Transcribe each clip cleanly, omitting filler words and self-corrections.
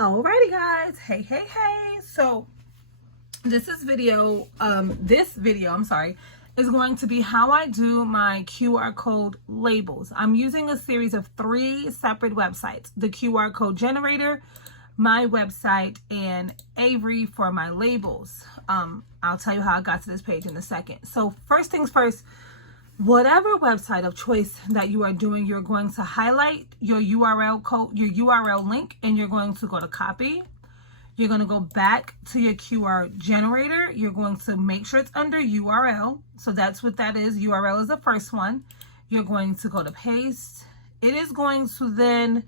Alrighty guys, hey. So this video is going to be how I do my QR code labels. I'm using a series of 3 separate websites: the QR code generator, my website, and Avery for my labels. I'll tell you how I got to this page in a second. So first things first, whatever website of choice that you are doing, you're going to highlight your URL code, your URL link, and you're going to go to copy. You're going to go back to your QR generator. You're going to make sure it's under URL. So that's what that is. URL is the first one. You're going to go to paste. It is going to then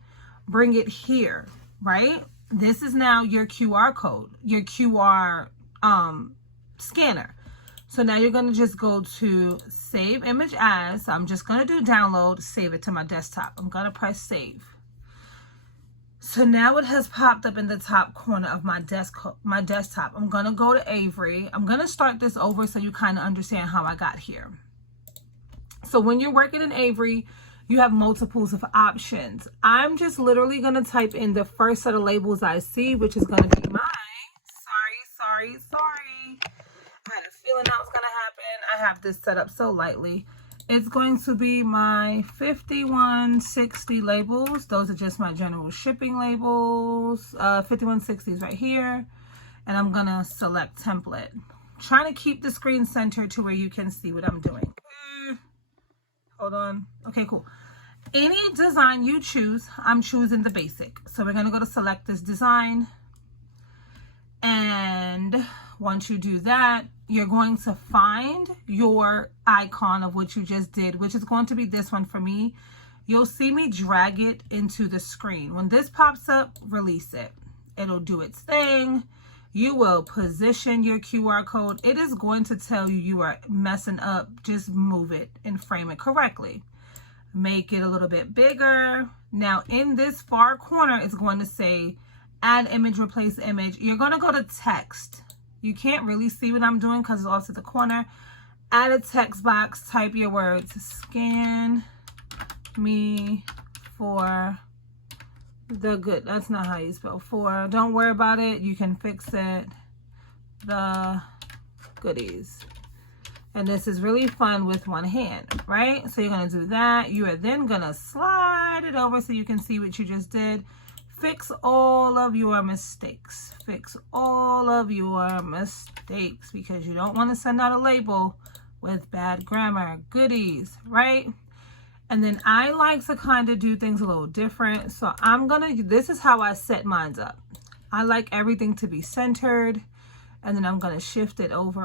bring it here, right? This is now your QR code, your QR scanner. So now you're going to just go to save image as. So I'm just going to do download, save it to my desktop. I'm going to press save. So now it has popped up in the top corner of my desktop. I'm going to go to Avery. I'm going to start this over so you kind of understand how I got here. So when you're working in Avery, you have multiples of options. I'm just literally going to type in the first set of labels I see, which is going to be mine. Sorry. I had a feeling that was going to happen. I have this set up so lightly. It's going to be my 5160 labels. Those are just my general shipping labels. 5160s right here. And I'm going to select template. Trying to keep the screen centered to where you can see what I'm doing. Hold on. Okay, cool. Any design you choose, I'm choosing the basic. So we're going to go to select this design. And once you do that, you're going to find your icon of what you just did, which is going to be this one for me. You'll see me drag it into the screen. When this pops up, release it. It'll do its thing. You will position your QR code. It is going to tell you you are messing up. Just move it and frame it correctly. Make it a little bit bigger. Now in this far corner, it's going to say add image, replace image. You're going to go to text. You can't really see what I'm doing because it's off to the corner. Add a text box, type your words. Scan me for the good. That's not how you spell for. Don't worry about it. You can fix it. The goodies. And this is really fun with one hand, right? So you're going to do that. You are then going to slide it over so you can see what you just did. Fix all of your mistakes. Fix all of your mistakes because you don't want to send out a label with bad grammar. Goodies, right? And then I like to kind of do things a little different. So this is how I set mine up. I like everything to be centered. And then I'm going to shift it over.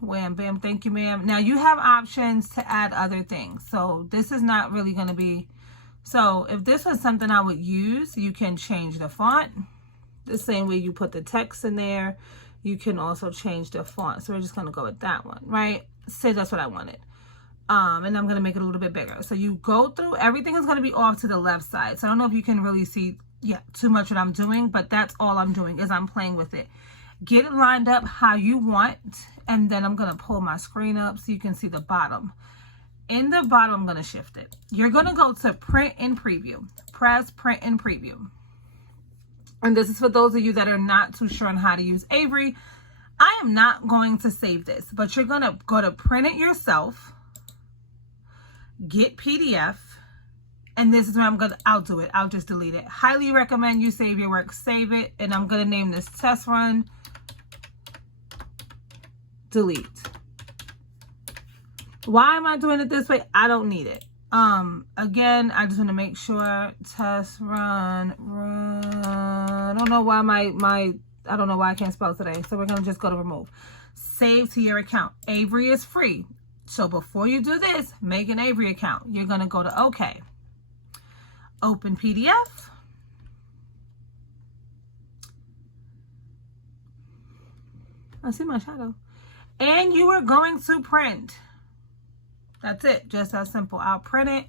Wham, bam, thank you, ma'am. Now you have options to add other things. So this is not really going to be... So if this was something I would use, you can change the font. The same way you put the text in there, you can also change the font. So we're just going to go with that one, right? Say that's what I wanted. And I'm going to make it a little bit bigger. So you go through, everything is going to be off to the left side. So I don't know if you can really see too much what I'm doing, but that's all I'm doing is I'm playing with it. Get it lined up how you want. And then I'm going to pull my screen up so you can see the bottom. In the bottom, I'm going to shift it. You're going to go to print and preview. Press print and preview. And this is for those of you that are not too sure on how to use Avery. I am not going to save this, but you're going to go to print it yourself. Get PDF. And this is where I'll do it. I'll just delete it. Highly recommend you save your work. Save it. And I'm going to name this test run. Delete. Why am I doing it this way? I don't need it. Again, I just want to make sure test run. I don't know why I don't know why I can't spell today. So we're going to just go to remove. Save to your account. Avery is free. So before you do this, make an Avery account. You're going to go to OK. Open PDF. I see my shadow. And you are going to print. That's it. Just that simple. I'll print it.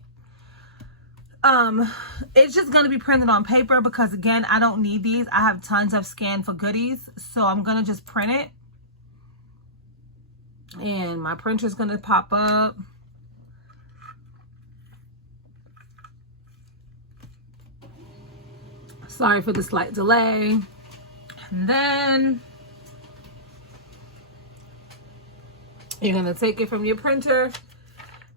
It's just going to be printed on paper because, again, I don't need these. I have tons of scan for goodies. So I'm going to just print it. And my printer is going to pop up. Sorry for the slight delay. And then you're going to take it from your printer.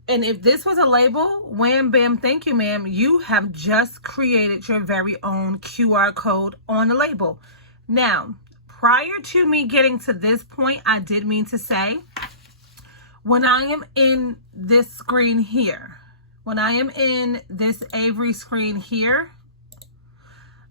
And if this was a label, wham, bam, thank you, ma'am, you have just created your very own QR code on the label. Now, prior to me getting to this point, I did mean to say, when I am in this screen here, when I am in this Avery screen here,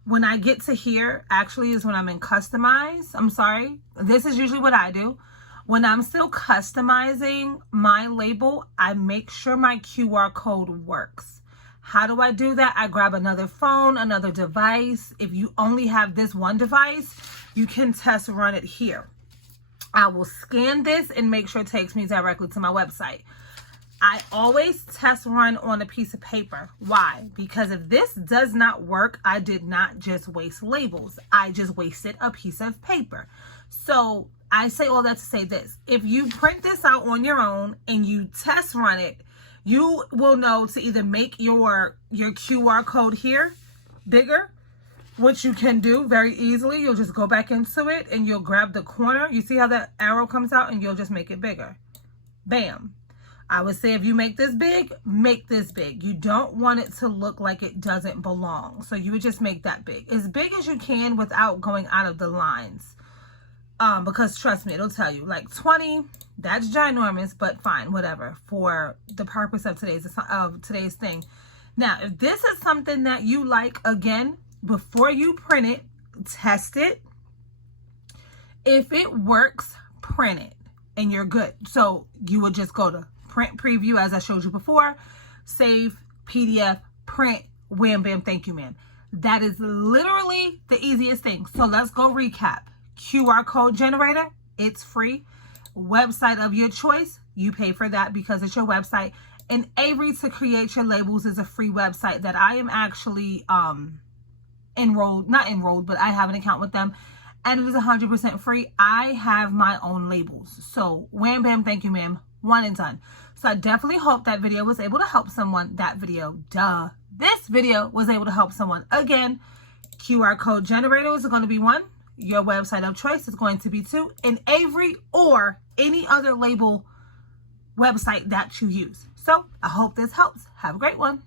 when I get to here, actually is when I'm in customize. I'm sorry. This is usually what I do. When I'm still customizing my label, I make sure my QR code works. How do I do that? I grab another phone, another device. If you only have this one device, you can test run it here. I will scan this and make sure it takes me directly to my website. I always test run on a piece of paper. Why? Because if this does not work, I did not just waste labels. I just wasted a piece of paper. So I say all that to say this. If you print this out on your own and you test run it, you will know to either make your QR code here bigger, which you can do very easily. You'll just go back into it and you'll grab the corner. You see how that arrow comes out, and you'll just make it bigger. Bam. I would say if you make this big, make this big. You don't want it to look like it doesn't belong. So you would just make that big. As big as you can without going out of the lines. Because trust me, it'll tell you like 20, that's ginormous, but fine, whatever, for the purpose of today's thing. Now, if this is something that you like, again, before you print it, test it. If it works, print it and you're good. So you would just go to print preview, as I showed you before, save, PDF, print, wham, bam, thank you, ma'am. That is literally the easiest thing. So let's go recap. QR code generator, it's free. Website of your choice, you pay for that because it's your website. And Avery to create your labels is a free website that I am actually not enrolled, but I have an account with them, and it is 100% free. I have my own labels. So wham, bam, thank you, ma'am. One and done. So I definitely hope that video was able to help someone. This video was able to help someone. Again, QR code generator is going to be one. Your website of choice is going to be two. And Avery or any other label website that you use. So I hope this helps. Have a great one.